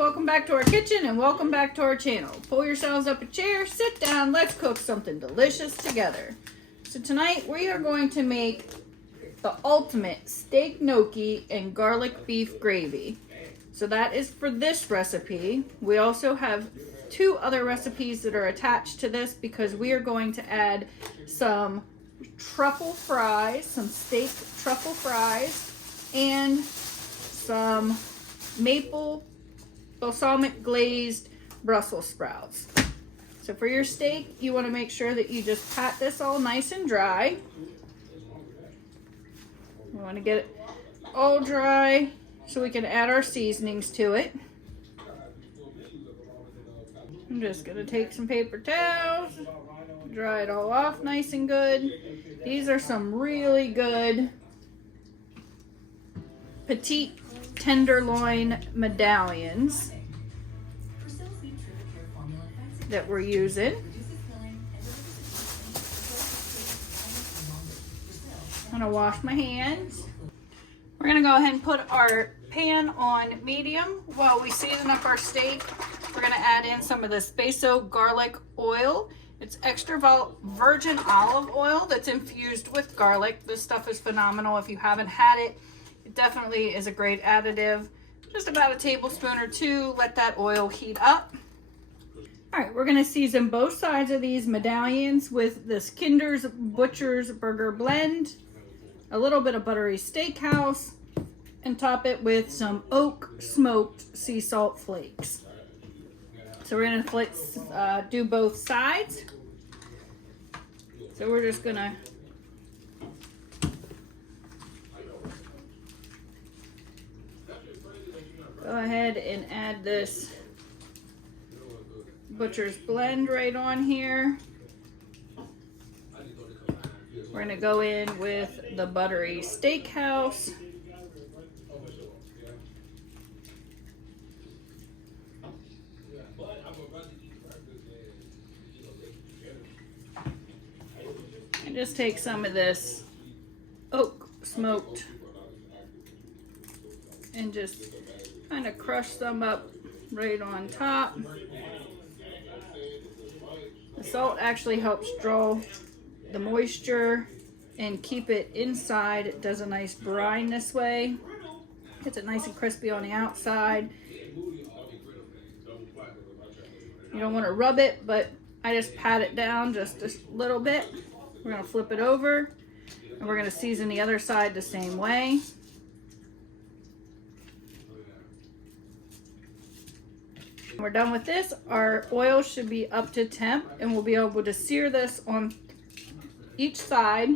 welcome back to our kitchen and welcome back to our channel. Pull yourselves up a chair, sit down, let's cook something delicious together. So tonight we are going to make the ultimate steak gnocchi and garlic beef gravy. So that is for this recipe. We also have two other recipes that are attached to this because we are going to add some truffle fries, some steak truffle fries, and some maple balsamic glazed Brussels sprouts. So for your steak, you want to make sure that you just pat this all nice and dry. We want to get it all dry so we can add our seasonings to it. I'm just going to take some paper towels, dry it all off nice and good. These are some really good petite tenderloin medallions that we're using. I'm gonna wash my hands. We're gonna go ahead and put our pan on medium while we season up our steak. We're gonna add in some of this basil garlic oil. It's extra virgin olive oil that's infused with garlic. This stuff is phenomenal. If you haven't had it, it definitely is a great additive. Just about a tablespoon or two. Let that oil heat up. All right, we're gonna season both sides of these medallions with this Kinder's Butcher's Burger Blend, a little bit of buttery steakhouse, and top it with some oak smoked sea salt flakes. So we're gonna do both sides. So we're just gonna go ahead and add this Butcher's Blend right on here. We're gonna go in with the buttery steakhouse. And just take some of this oak smoked and just kind of crush them up right on top. The salt actually helps draw the moisture and keep it inside. It does a nice brine this way. Gets it nice and crispy on the outside. You don't want to rub it, but I just pat it down just a little bit. We're going to flip it over and we're going to season the other side the same way. When we're done with this, our oil should be up to temp and we'll be able to sear this on each side.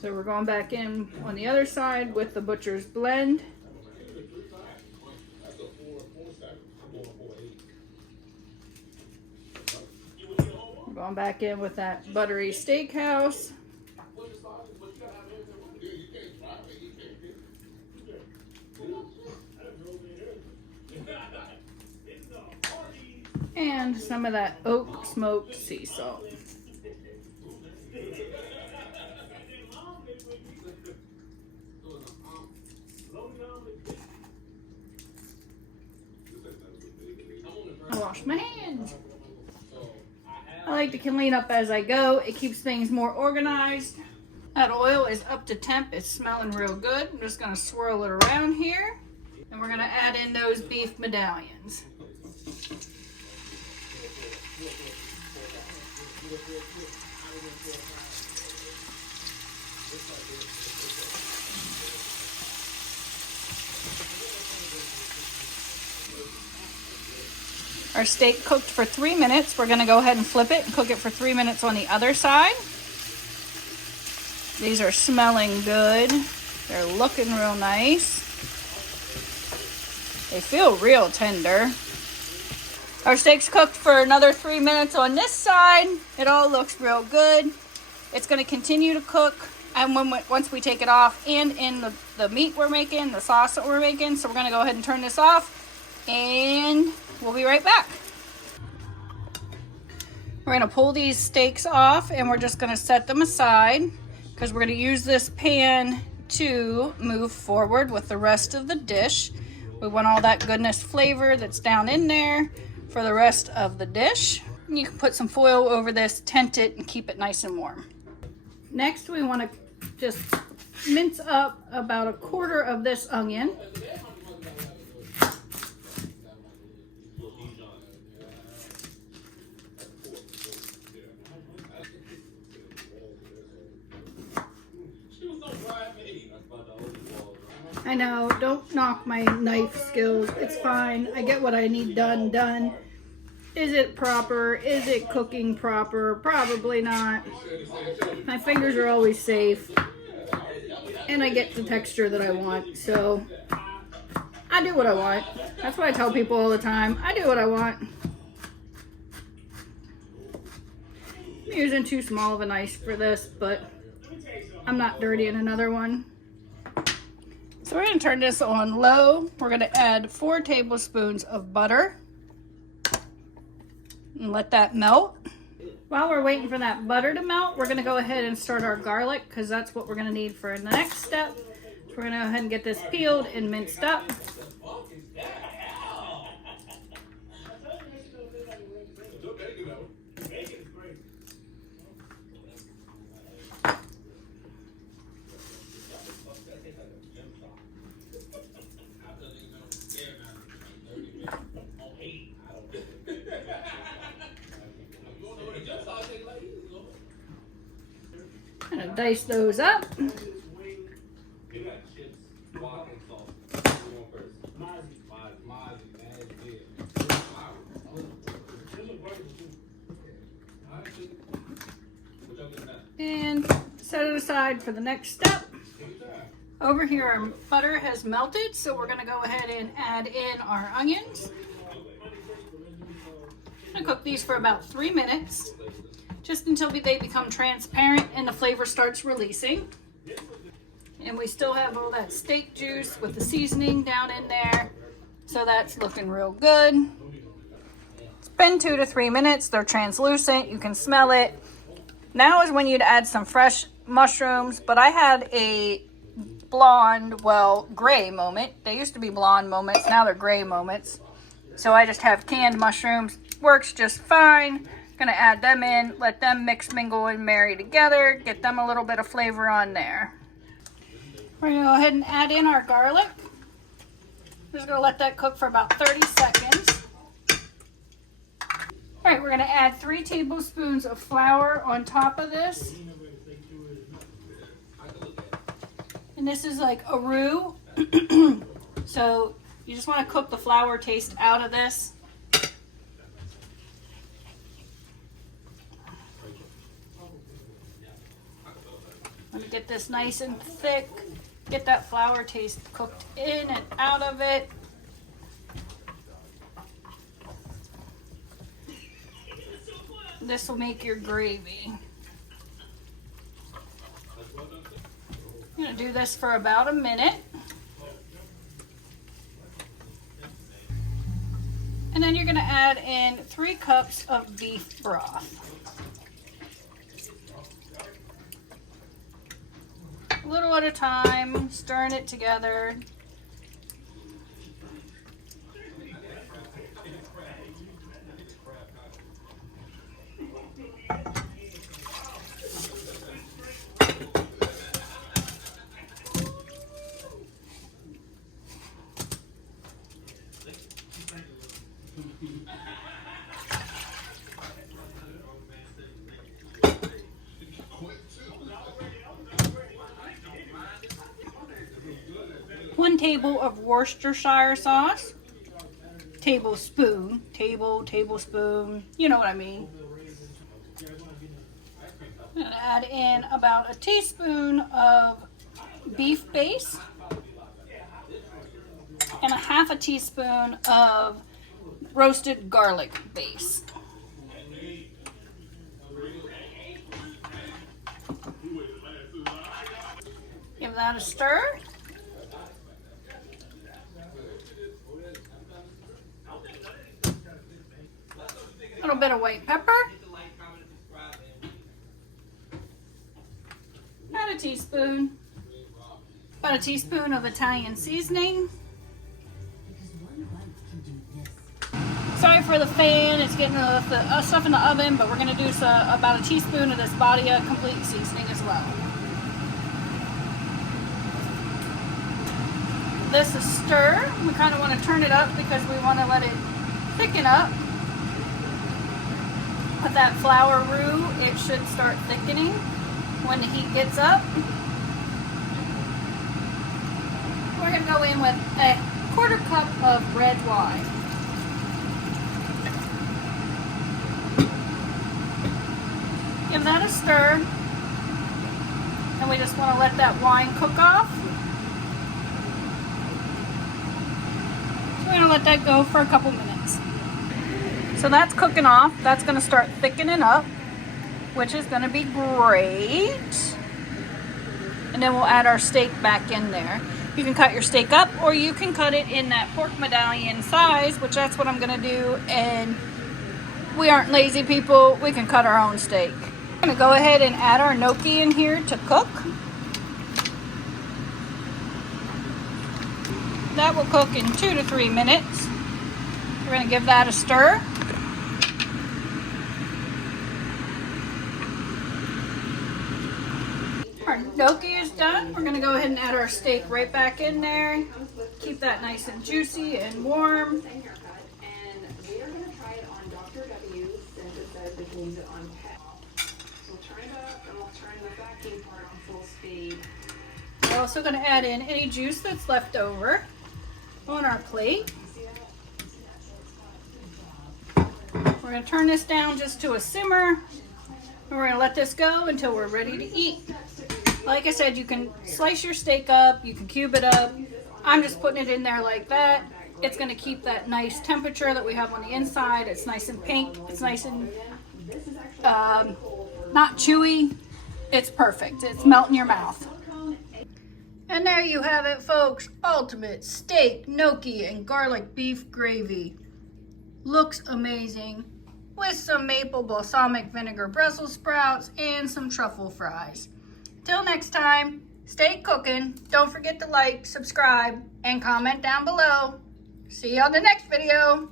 So we're going back in on the other side with the Butcher's Blend. We're going back in with that buttery steakhouse. And some of that oak smoked sea salt. I wash my hands. I like to clean up as I go. It keeps things more organized. That oil is up to temp. It's smelling real good. I'm just gonna swirl it around here. And we're gonna add in those beef medallions. Our steak cooked for 3 minutes. We're gonna go ahead and flip it and cook it for 3 minutes on the other side. These are smelling good. They're looking real nice. They feel real tender. Our steak's cooked for another 3 minutes on this side. It all looks real good. It's gonna continue to cook and once we take it off and in the meat we're making, the sauce that we're making. So we're gonna go ahead and turn this off and we'll be right back. We're gonna pull these steaks off and we're just gonna set them aside because we're gonna use this pan to move forward with the rest of the dish. We want all that goodness flavor that's down in there for the rest of the dish. You can put some foil over this, tent it, and keep it nice and warm. Next, we want to just mince up about 1/4 of this onion. I know, don't knock my knife skills. It's fine. I get what I need done. Is it proper? Is it cooking proper? Probably not. My fingers are always safe. And I get the texture that I want. So I do what I want. That's what I tell people all the time. I do what I want. I'm using too small of a knife for this, but I'm not dirtying another one. So we're going to turn this on low. We're going to add 4 tablespoons of butter and let that melt. While we're waiting for that butter to melt, we're going to go ahead and start our garlic because that's what we're going to need for the next step. So we're going to go ahead and get this peeled and minced up. Gonna dice those up. And set it aside for the next step. Over here our butter has melted, so we're gonna go ahead and add in our onions. I'm gonna cook these for about 3 minutes. Just until they become transparent and the flavor starts releasing. And we still have all that steak juice with the seasoning down in there. So that's looking real good. It's been 2 to 3 minutes. They're translucent. You can smell it. Now is when you'd add some fresh mushrooms. But I had a blonde, well, gray moment. They used to be blonde moments. Now they're gray moments. So I just have canned mushrooms. Works just fine. Gonna add them in, let them mix, mingle, and marry together, get them a little bit of flavor on there. We're gonna go ahead and add in our garlic. Just gonna let that cook for about 30 seconds. All right, we're gonna add 3 tablespoons of flour on top of this. And this is like a roux. So you just wanna cook the flour taste out of this. Get this nice and thick. Get that flour taste cooked in and out of it. This will make your gravy. I'm going to do this for about a minute. And then you're going to add in 3 cups of beef broth. A little at a time, stirring it together. One table of Worcestershire sauce. Tablespoon. Tablespoon. You know what I mean. I'm going to add in about a teaspoon of beef base. And a 1/2 teaspoon of roasted garlic base. Give that a stir. A little bit of white pepper. Add a teaspoon. teaspoon of Italian seasoning. Sorry for the fan, it's getting the stuff in the oven, but we're going to do about a teaspoon of this Badia complete seasoning as well. This is stir. We kind of want to turn it up because we want to let it thicken up. With that flour roux, it should start thickening when the heat gets up. We're going to go in with a 1/4 cup of red wine. Give that a stir, and we just want to let that wine cook off. So we're going to let that go for a couple minutes. So that's cooking off. That's going to start thickening up, which is going to be great. And then we'll add our steak back in there. You can cut your steak up, or you can cut it in that pork medallion size, which that's what I'm going to do. And we aren't lazy people. We can cut our own steak. I'm going to go ahead and add our gnocchi in here to cook. That will cook in 2 to 3 minutes. We're going to give that a stir. Our gnocchi is done. We're going to go ahead and add our steak right back in there. Keep that nice and juicy and warm. And we are going to try it on Dr. W since it says we can use it on pet. So we'll turn it up and we'll turn the vacuum part on full speed. We're also going to add in any juice that's left over on our plate. We're going to turn this down just to a simmer. And we're going to let this go until we're ready to eat. Like I said, you can slice your steak up, you can cube it up. I'm just putting it in there like that. It's going to keep that nice temperature that we have on the inside. It's nice and pink. It's nice and not chewy. It's perfect. It's melting your mouth. And there you have it, folks. Ultimate steak, gnocchi, and garlic beef gravy. Looks amazing. With some maple balsamic vinegar Brussels sprouts and some truffle fries. Till next time, stay cooking. Don't forget to like, subscribe, and comment down below. See you on the next video.